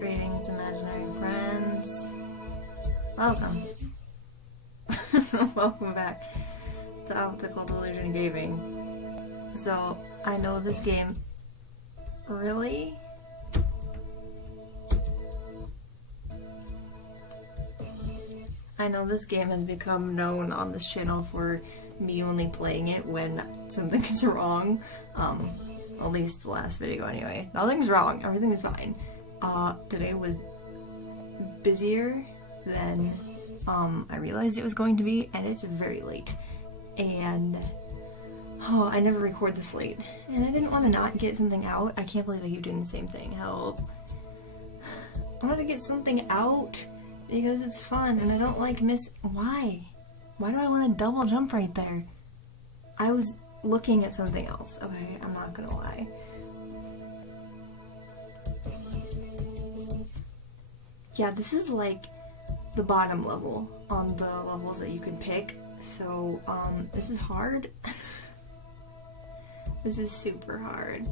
Greetings, imaginary friends. Welcome. Welcome back to Optical Delusion Gaming. So, I know this game really? I know this game has become known on this channel for me only playing it when something is wrong. At least the last video anyway. Nothing's wrong, everything is fine. Today was busier than I realized it was going to be, and it's very late. And I never record this late. And I didn't want to not get something out. I can't believe I keep doing the same thing. Help. I want to get something out because it's fun, and I don't like Why? Why do I want to double jump right there? I was looking at something else. Okay, I'm not gonna lie. Yeah, this is like the bottom level on the levels that you can pick. So, this is hard. This is super hard.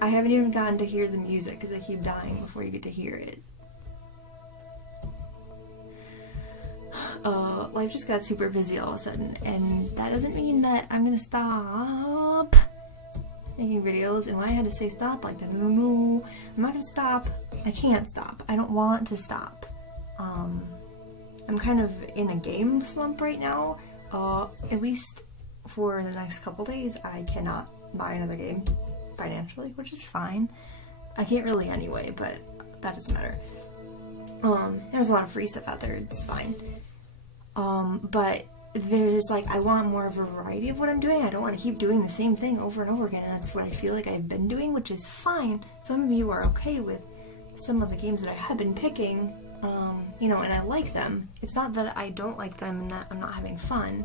I haven't even gotten to hear the music because I keep dying before you get to hear it. Life just got super busy all of a sudden, and that doesn't mean that I'm gonna stop making videos. And when I had to say stop like that, no, I'm not gonna stop. I can't stop. I don't want to stop. I'm kind of in a game slump right now. At least for the next couple days, I cannot buy another game financially, which is fine. I can't really anyway, but that doesn't matter. There's a lot of free stuff out there, it's fine. But there's just like, I want more of a variety of what I'm doing. I don't want to keep doing the same thing over and over again, and that's what I feel like I've been doing, which is fine. Some of you are okay with some of the games that I have been picking, you know, and I like them. It's not that I don't like them and that I'm not having fun.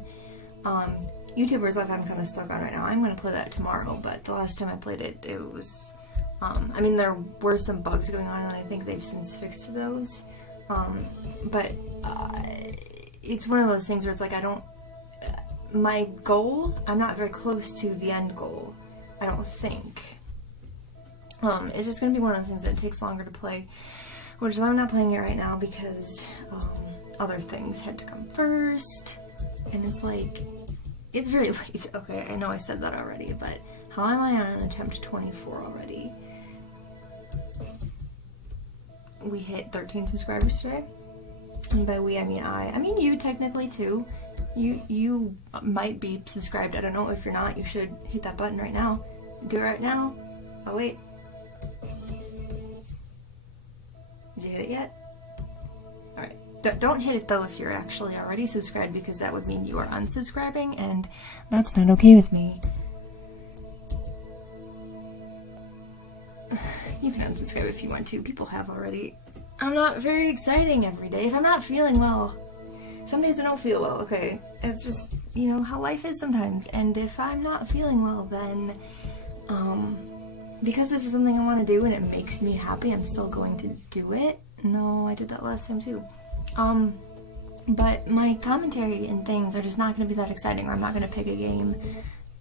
YouTubers Life I'm kind of stuck on right now. I'm going to play that tomorrow, but the last time I played it, it was, I mean, there were some bugs going on, and I think they've since fixed those. But it's one of those things where it's like, my goal, I'm not very close to the end goal, I don't think. It's just going to be one of those things that takes longer to play, which is why I'm not playing it right now, because other things had to come first, and it's like, it's very late. Okay, I know I said that already, but how am I on attempt 24 already? We hit 13 subscribers today. And by we, I mean you technically too. You might be subscribed. I don't know. If you're not, you should hit that button right now. Do it right now. Oh wait. Did you hit it yet? Alright. Don't hit it though if you're actually already subscribed, because that would mean you are unsubscribing, and that's not okay with me. You can unsubscribe if you want to. People have already. I'm not very exciting every day. If I'm not feeling well, some days I don't feel well, okay? It's just, you know, how life is sometimes. And if I'm not feeling well, then, because this is something I want to do and it makes me happy, I'm still going to do it. No, I did that last time too. But my commentary and things are just not going to be that exciting, or I'm not going to pick a game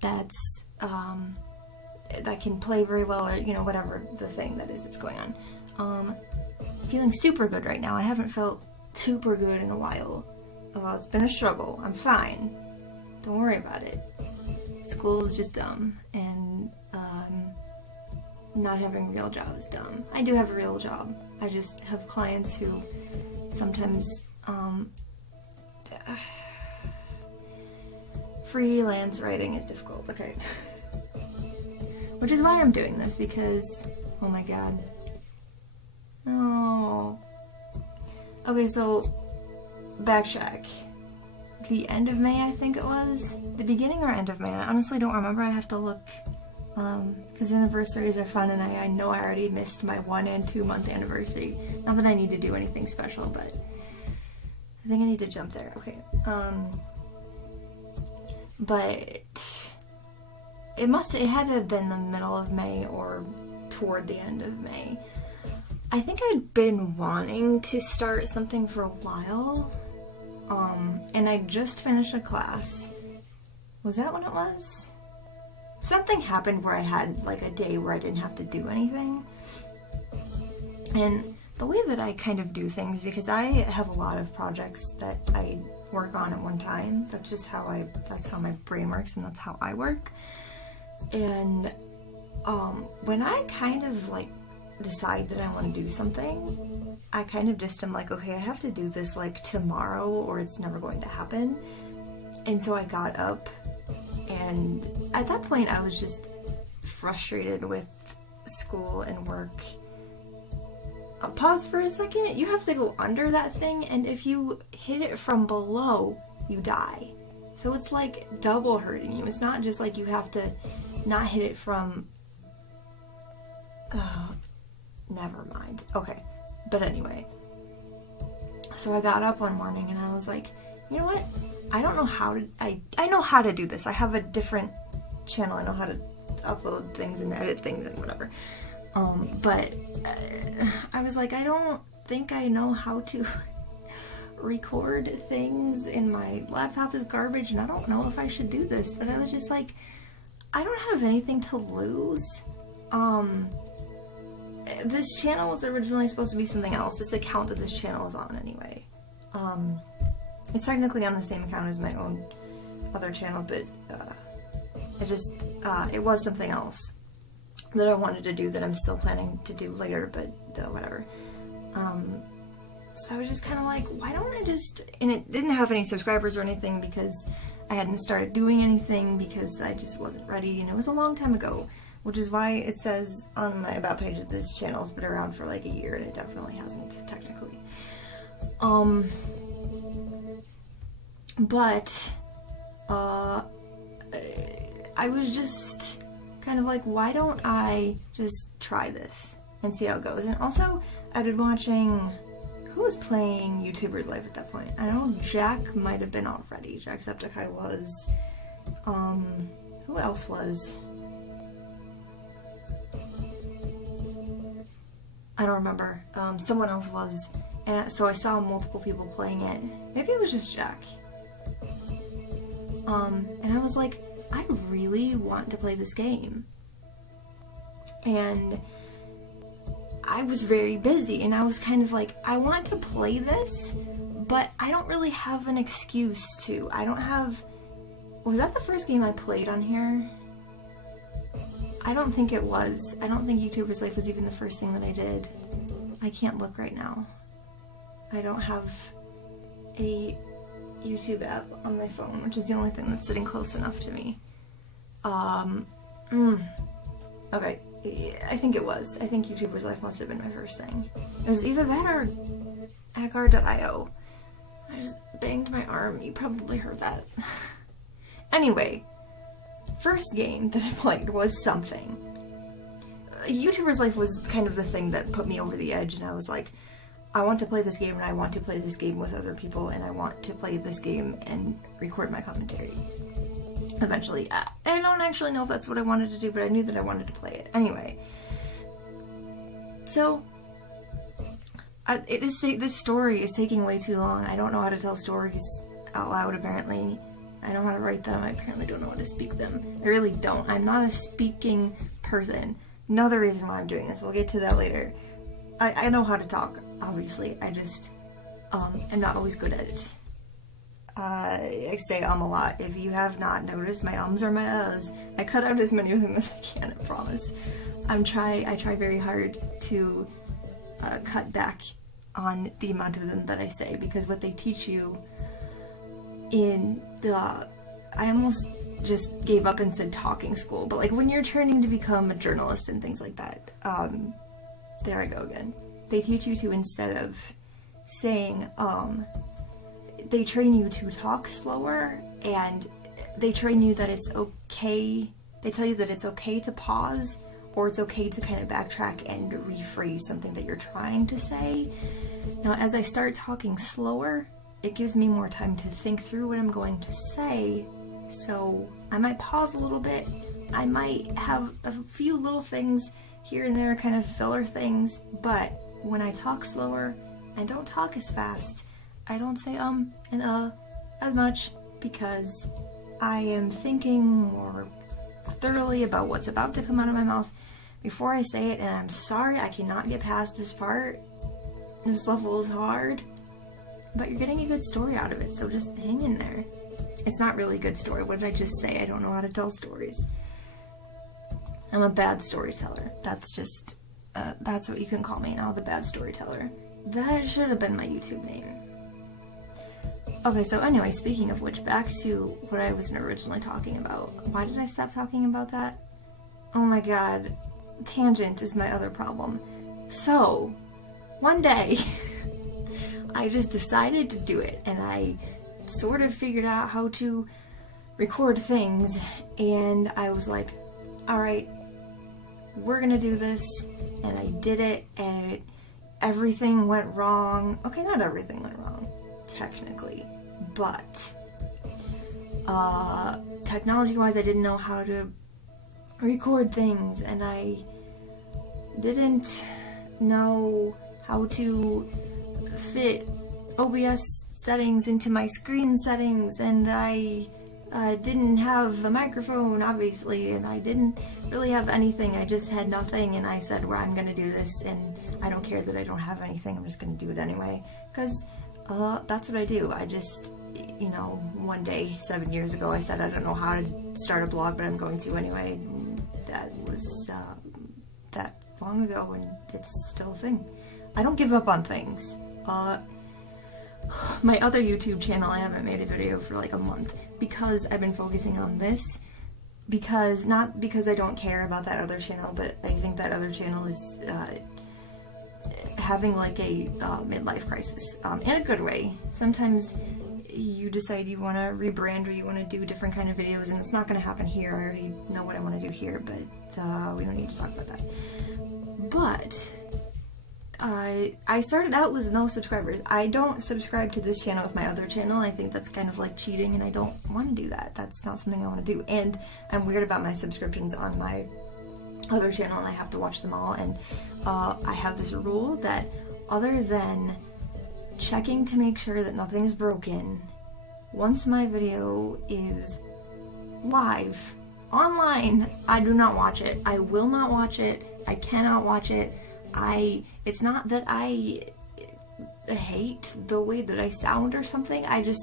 that's, that can play very well, or, you know, whatever the thing that is that's going on. Feeling super good right now. I haven't felt super good in a while. It's been a struggle. I'm fine. Don't worry about it. School is just dumb, and not having a real job is dumb. I do have a real job. I just have clients who sometimes freelance writing is difficult. Okay. Which is why I'm doing this, because, oh my god. Oh. Okay, so, backtrack. The end of May, I think it was? The beginning or end of May? I honestly don't remember. I have to look. Because anniversaries are fun, and I know I already missed my 1 and 2 month anniversary. Not that I need to do anything special, but I think I need to jump there. Okay. But it had to have been the middle of May or toward the end of May. I think I'd been wanting to start something for a while, and I just finished a class. Was that when it was? Something happened where I had like a day where I didn't have to do anything, and the way that I kind of do things, because I have a lot of projects that I work on at one time. That's just how that's how my brain works, and that's how I work. And when I kind of like decide that I want to do something, I kind of just am like, okay, I have to do this like tomorrow or it's never going to happen. And so I got up, and at that point I was just frustrated with school and work. Pause for a second. You have to go under that thing, and if you hit it from below, you die. So it's like double hurting you. It's not just like you have to not hit it from... never mind. Okay. But anyway. So I got up one morning and I was like, you know what? I don't know how to... I know how to do this. I have a different channel. I know how to upload things and edit things and whatever. But I was like, I don't think I know how to record things, and my laptop is garbage, and I don't know if I should do this. But I was just like, I don't have anything to lose. This channel was originally supposed to be something else. This account that this channel is on anyway. It's technically on the same account as my own other channel, but it was something else that I wanted to do that I'm still planning to do later, but whatever. So I was just kind of like, why don't I just... And it didn't have any subscribers or anything because I hadn't started doing anything, because I just wasn't ready, and it was a long time ago, which is why it says on my about page that this channel's been around for like a year, and it definitely hasn't, technically. But I was just kind of like, why don't I just try this and see how it goes? And also, I've been watching... Who was playing YouTuber's Life at that point? I know Jack might have been already. Jacksepticeye was. Who else was? I don't remember. Someone else was. And so I saw multiple people playing it. Maybe it was just Jack. And I was like, I really want to play this game. And I was very busy, and I was kind of like, I want to play this, but I don't really have an excuse to. I don't have... Was that the first game I played on here? I don't think it was. I don't think YouTuber's Life was even the first thing that I did. I can't look right now. I don't have a YouTube app on my phone, which is the only thing that's sitting close enough to me. Okay. I think it was. I think YouTuber's Life must have been my first thing. It was either that or hackar.io. I just banged my arm. You probably heard that. Anyway, first game that I played was something. YouTuber's Life was kind of the thing that put me over the edge, and I was like, I want to play this game, and I want to play this game with other people, and I want to play this game and record my commentary. Eventually. I don't actually know if that's what I wanted to do, but I knew that I wanted to play it. Anyway. So, this story is taking way too long. I don't know how to tell stories out loud, apparently. I know how to write them. I apparently don't know how to speak them. I really don't. I'm not a speaking person. Another reason why I'm doing this. We'll get to that later. I know how to talk, obviously. I just am not always good at it. I say a lot. If you have not noticed, my ums are my uhs. I cut out as many of them as I can, I promise. I try very hard to cut back on the amount of them that I say, because what they teach you in the... I almost just gave up and said talking school, but like when you're training to become a journalist and things like that, there I go again. They teach you to, instead of saying, they train you to talk slower, and they train you that it's okay, they tell you that it's okay to pause, or it's okay to kind of backtrack and rephrase something that you're trying to say. Now, as I start talking slower, it gives me more time to think through what I'm going to say, so I might pause a little bit, I might have a few little things here and there, kind of filler things, but when I talk slower and don't talk as fast, I don't say and as much, because I am thinking more thoroughly about what's about to come out of my mouth before I say it, and I'm sorry I cannot get past this part. this level is hard, but you're getting a good story out of it, so just hang in there. It's not really a good story. What did I just say? I don't know how to tell stories. I'm a bad storyteller. That's just, that's what you can call me now, the bad storyteller. That should have been my YouTube name. Okay, so anyway, speaking of which, back to what I was originally talking about. Why did I stop talking about that? Oh my god, tangent is my other problem. So, one day, I just decided to do it, and I sort of figured out how to record things, and I was like, alright, we're gonna do this, and I did it, and everything went wrong. Okay, not everything went wrong, technically, but technology-wise, I didn't know how to record things, and I didn't know how to fit OBS settings into my screen settings, and I didn't have a microphone, obviously, and I didn't really have anything. I just had nothing, and I said, well, I'm gonna do this, and I don't care that I don't have anything, I'm just gonna do it anyway, because that's what I do. I just, you know, one day, 7 years ago, I said I don't know how to start a blog, but I'm going to anyway, and that was that long ago, and it's still a thing. I don't give up on things. My other YouTube channel, I haven't made a video for like a month because I've been focusing on this, because, not because I don't care about that other channel, but I think that other channel is having like a midlife crisis, in a good way. Sometimes you decide you want to rebrand or you want to do different kind of videos, and it's not going to happen here. I already know what I want to do here, but we don't need to talk about that. But I started out with no subscribers. I don't subscribe to this channel with my other channel. I think that's kind of like cheating, and I don't want to do that. That's not something I want to do. And I'm weird about my subscriptions on my other channel, and I have to watch them all. And I have this rule that other than checking to make sure that nothing is broken, once my video is live, online, I do not watch it. I will not watch it. I cannot watch it. It's not that I hate the way that I sound or something. I've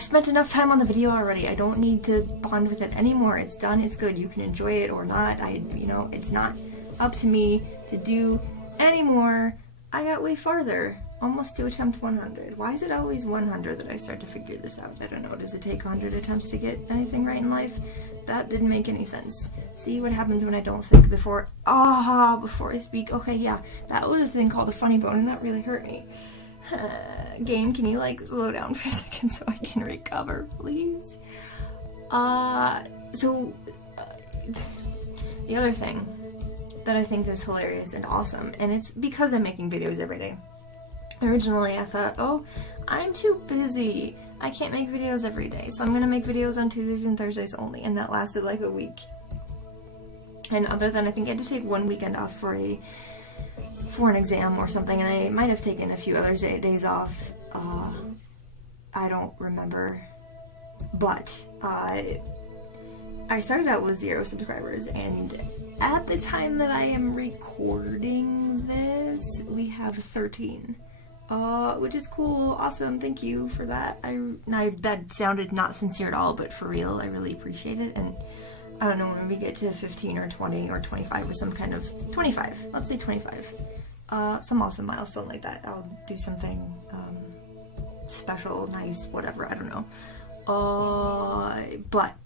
spent enough time on the video already. I don't need to bond with it anymore. It's done, it's good. You can enjoy it or not. You know, it's not up to me to do anymore. I got way farther, almost to attempt 100. Why is it always 100 that I start to figure this out? I don't know. Does it take 100 attempts to get anything right in life? That didn't make any sense. See what happens when I don't think before I speak. Okay, yeah, that was a thing called a funny bone, and that really hurt me. Game, can you like slow down for a second so I can recover, please? The other thing that I think is hilarious and awesome, and it's because I'm making videos every day. Originally, I thought, oh, I'm too busy. I can't make videos every day, so I'm gonna make videos on Tuesdays and Thursdays only, and that lasted like a week. And other than, I think I had to take one weekend off for an exam or something, and I might have taken a few other days off. I don't remember, but I started out with 0 subscribers, and at the time that I am recording this, we have 13. Which is cool, awesome, thank you for that. That sounded not sincere at all, but for real, I really appreciate it, and I don't know, when we get to 15 or 20 or 25 or some kind of, 25, let's say 25, some awesome milestone like that. I'll do something, special, nice, whatever, I don't know. But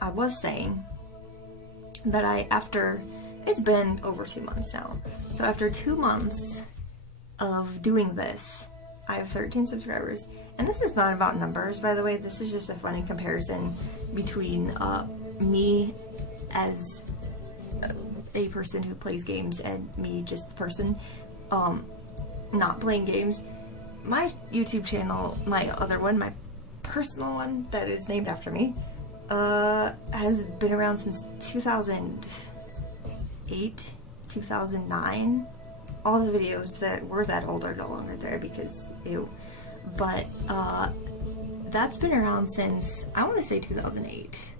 I was saying that it's been over 2 months now, so after 2 months of doing this, I have 13 subscribers, and this is not about numbers, by the way. This is just a funny comparison between me as a person who plays games and me, just a person not playing games. My YouTube channel, my other one, my personal one that is named after me, has been around since 2008, 2009. All the videos that were that old are no longer there because, ew. But, that's been around since, I want to say 2008.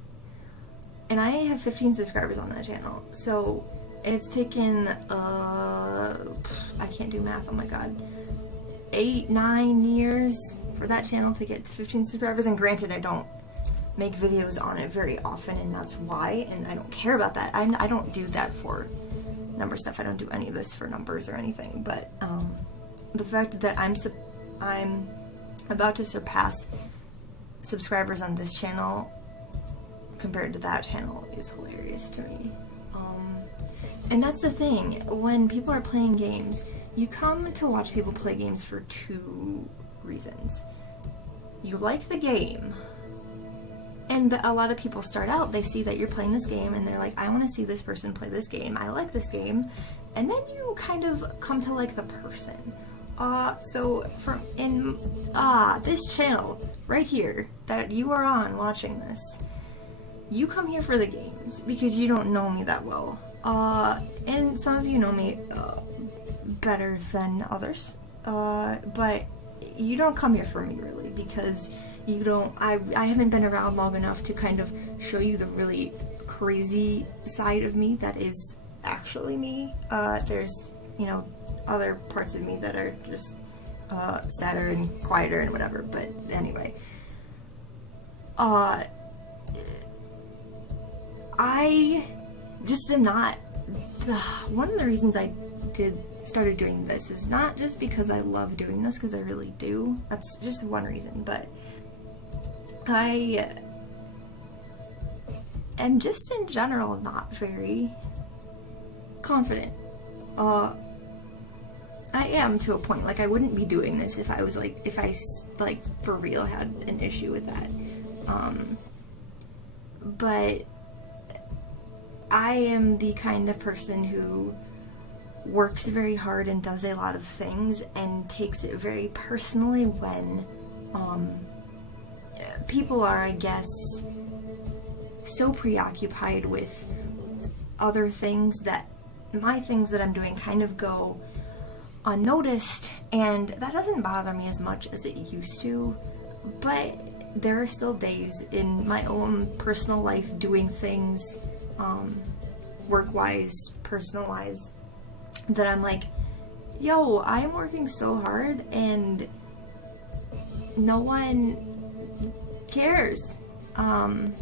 And I have 15 subscribers on that channel. So, it's taken, I can't do math, oh my god, 8-9 years for that channel to get to 15 subscribers. And granted, I don't make videos on it very often, and that's why, and I don't care about that. I don't do that for number stuff. I don't do any of this for numbers or anything, but the fact that I'm about to surpass subscribers on this channel compared to that channel is hilarious to me. And that's the thing, when people are playing games, you come to watch people play games for two reasons. You like the game, and a lot of people start out, they see that you're playing this game and they're like, I want to see this person play this game, I like this game, and then you kind of come to like the person. So this channel right here that you are on watching this, you come here for the games because you don't know me that well. And some of you know me better than others, but you don't come here for me really because you don't, I haven't been around long enough to kind of show you the really crazy side of me that is actually me. There's, you know, other parts of me that are just sadder and quieter and whatever, but anyway. I just am not, one of the reasons I started doing this is not just because I love doing this, because I really do, that's just one reason, but I am just in general not very confident. I am to a point, like I wouldn't be doing this if I was like, if I like for real had an issue with that, but I am the kind of person who works very hard and does a lot of things and takes it very personally when people are, I guess, so preoccupied with other things that my things that I'm doing kind of go unnoticed, and that doesn't bother me as much as it used to, but there are still days in my own personal life doing things work-wise, personal-wise, that I'm like, yo, I'm working so hard and no one cares. And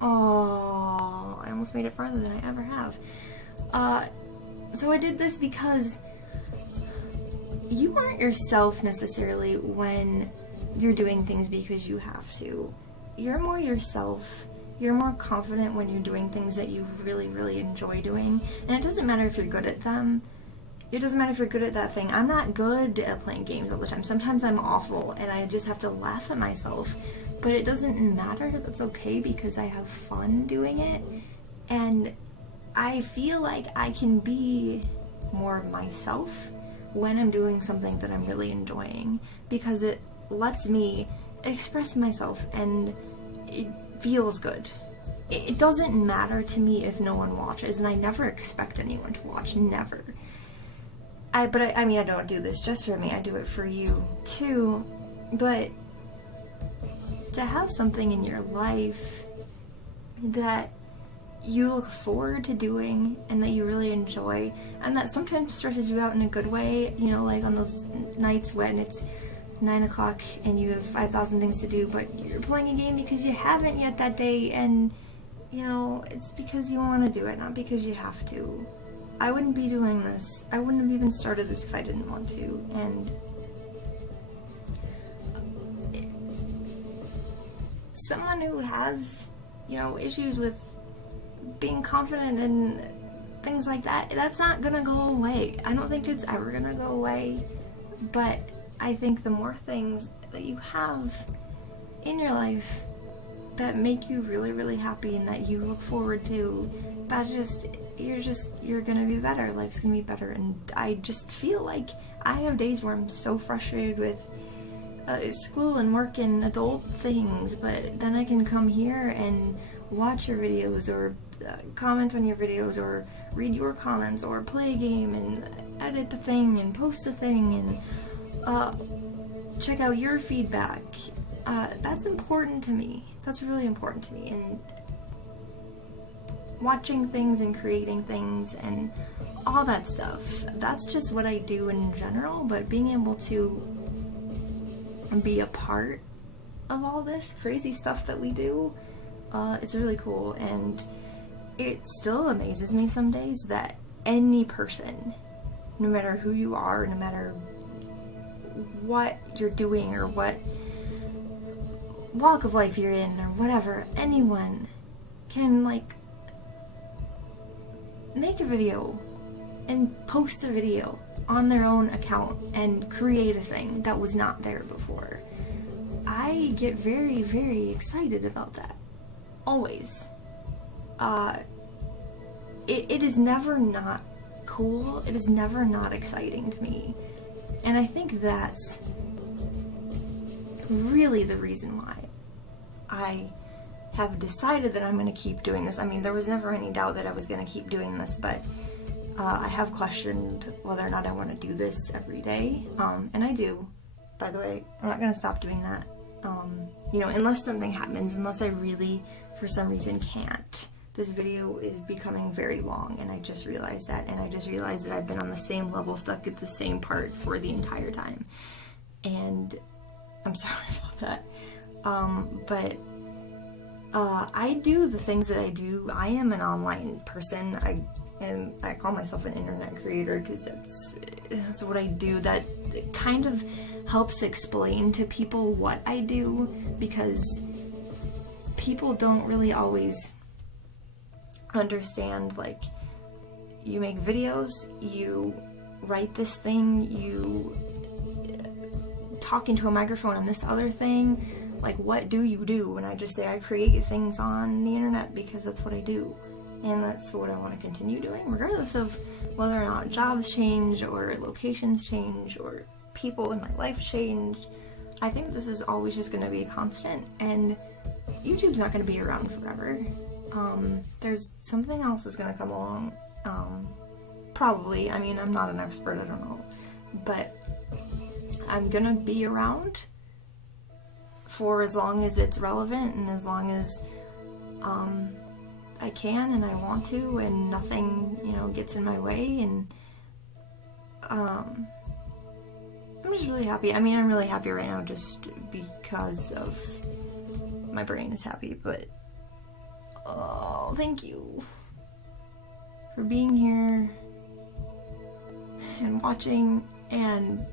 oh, I almost made it farther than I ever have. So I did this because you aren't yourself necessarily when you're doing things because you have to. You're more yourself. You're more confident when you're doing things that you really, really enjoy doing. And it doesn't matter if you're good at them. It doesn't matter if you're good at that thing. I'm not good at playing games all the time. Sometimes I'm awful and I just have to laugh at myself. But it doesn't matter. That's okay because I have fun doing it. And I feel like I can be more myself when I'm doing something that I'm really enjoying, because it lets me express myself and it feels good. It doesn't matter to me if no one watches, and I never expect anyone to watch, never. I mean, I don't do this just for me, I do it for you too, but to have something in your life that you look forward to doing and that you really enjoy, and that sometimes stresses you out in a good way, you know, like on those nights when it's 9 o'clock and you have 5,000 things to do, but you're playing a game because you haven't yet that day, and you know, it's because you want to do it, not because you have to. I wouldn't be doing this. I wouldn't have even started this if I didn't want to, and someone who has, you know, issues with being confident and things like that, that's not gonna go away. I don't think it's ever gonna go away, but I think the more things that you have in your life that make you really, really happy and that you look forward to, that's just, you're gonna be better. Life's gonna be better. And I just feel like I have days where I'm so frustrated with school and work and adult things, but then I can come here and watch your videos or comment on your videos or read your comments or play a game and edit the thing and post the thing and check out your feedback. That's important to me. That's really important to me. And watching things and creating things and all that stuff. That's just what I do in general, but being able to be a part of all this crazy stuff that we do, it's really cool. And it still amazes me some days that any person, no matter who you are, no matter what you're doing or what walk of life you're in or whatever, anyone can like make a video and post a video on their own account and create a thing that was not there before. I get very, very excited about that. Always. It is never not cool. It is never not exciting to me. And I think that's really the reason why I have decided that I'm going to keep doing this. I mean, there was never any doubt that I was going to keep doing this, but I have questioned whether or not I want to do this every day. And I do, by the way. I'm not going to stop doing that. You know, unless something happens, unless I really, for some reason, can't. This video is becoming very long, and I just realized that, and I just realized that I've been on the same level, stuck at the same part for the entire time. And I'm sorry about that. But I do the things that I do. I am an online person. I call myself an internet creator because that's what I do. That kind of helps explain to people what I do, because people don't really always understand, like, you make videos, you write this thing, you talk into a microphone on this other thing. Like, what do you do? And I just say I create things on the internet because that's what I do. And that's what I want to continue doing, regardless of whether or not jobs change or locations change or people in my life change. I think this is always just going to be a constant, and YouTube's not going to be around forever. There's something else that's going to come along, probably. I mean, I'm not an expert, I don't know, but I'm going to be around for as long as it's relevant and as long as I can and I want to, and nothing, you know, gets in my way. And I'm just really happy. I mean, I'm really happy right now just because of my brain is happy, but oh, thank you for being here and watching and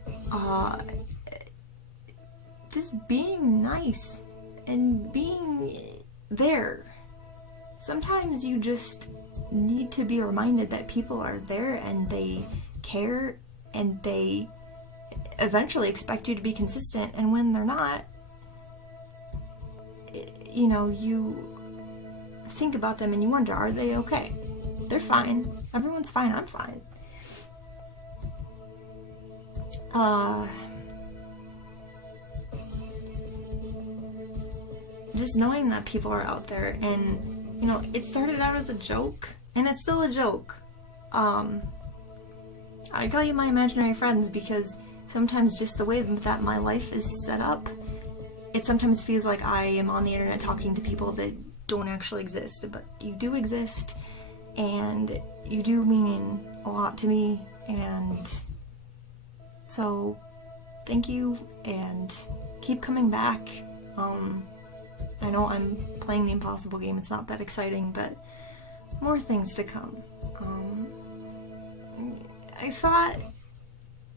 just being nice and being there. Sometimes you just need to be reminded that people are there and they care and they eventually expect you to be consistent, and when they're not, you know, you think about them and you wonder, are they okay? They're fine. Everyone's fine. I'm fine. Just knowing that people are out there, and you know, it started out as a joke, and it's still a joke. I call you my imaginary friends because sometimes just the way that my life is set up, it sometimes feels like I am on the internet talking to people that don't actually exist, but you do exist, and you do mean a lot to me, and so thank you, and keep coming back. I know I'm playing the impossible game, it's not that exciting, but more things to come.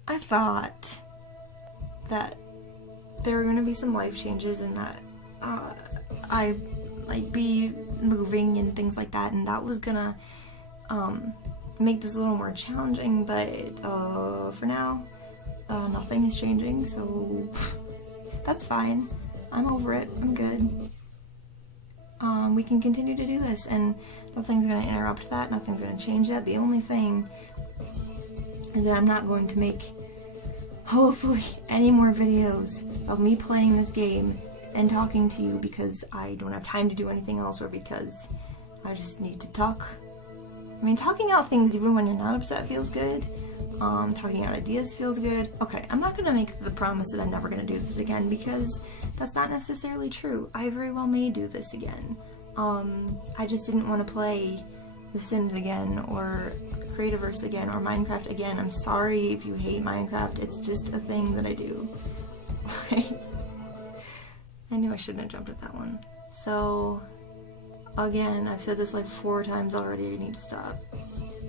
I thought that there were going to be some life changes and that I might be moving and things like that, and that was gonna make this a little more challenging, but for now nothing is changing, so that's fine. I'm over it. I'm good. We can continue to do this, and nothing's going to interrupt that. Nothing's going to change that. The only thing is that I'm not going to make, hopefully, any more videos of me playing this game and talking to you because I don't have time to do anything else, or because I just need to talk. I mean, talking out things even when you're not upset feels good. Talking out ideas feels good. Okay, I'm not gonna make the promise that I'm never gonna do this again, because that's not necessarily true. I very well may do this again. I just didn't want to play The Sims again, or Creativerse again, or Minecraft again. I'm sorry if you hate Minecraft, it's just a thing that I do. I knew I shouldn't have jumped at that one. So, again, I've said this like 4 times already, I need to stop.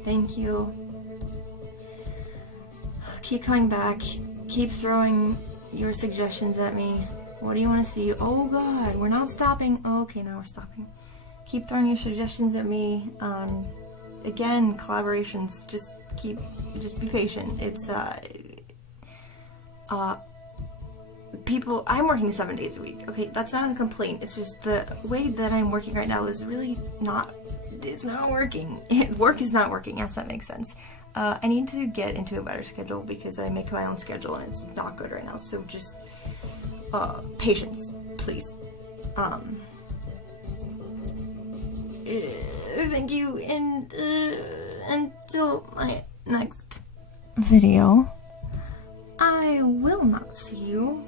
Thank you. Keep coming back, keep throwing your suggestions at me. What do you want to see? Oh god, we're not stopping. Oh, okay, now we're stopping. Keep throwing your suggestions at me. Again, collaborations, just be patient. It's, people, I'm working 7 days a week, okay? That's not a complaint, it's just the way that I'm working right now is really not, it's not working. Work is not working, yes, that makes sense. I need to get into a better schedule because I make my own schedule and it's not good right now, so just, patience, please. Thank you, and, until my next video, I will not see you.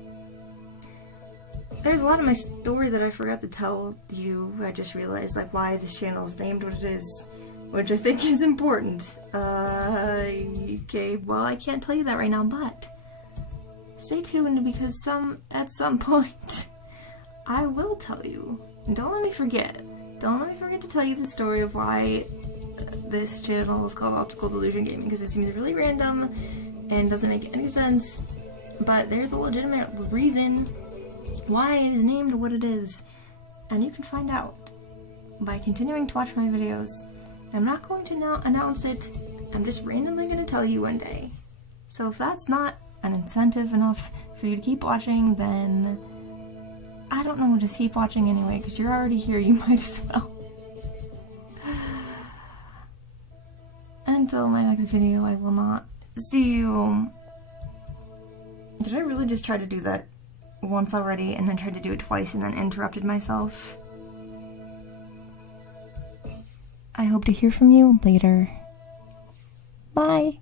There's a lot of my story that I forgot to tell you. I just realized, like, why this channel is named what it is, which I think is important. Okay, well, I can't tell you that right now, but stay tuned because at some point, I will tell you. Don't let me forget. Don't let me forget to tell you the story of why this channel is called Optical Delusion Gaming, because it seems really random and doesn't make any sense, but there's a legitimate reason why it is named what it is, and you can find out by continuing to watch my videos. I'm not going to now announce it, I'm just randomly going to tell you one day. So if that's not an incentive enough for you to keep watching, then I don't know, just keep watching anyway, because you're already here, you might as well. Until my next video, I will not see you. Did I really just try to do that once already, and then tried to do it twice, and then interrupted myself? I hope to hear from you later. Bye!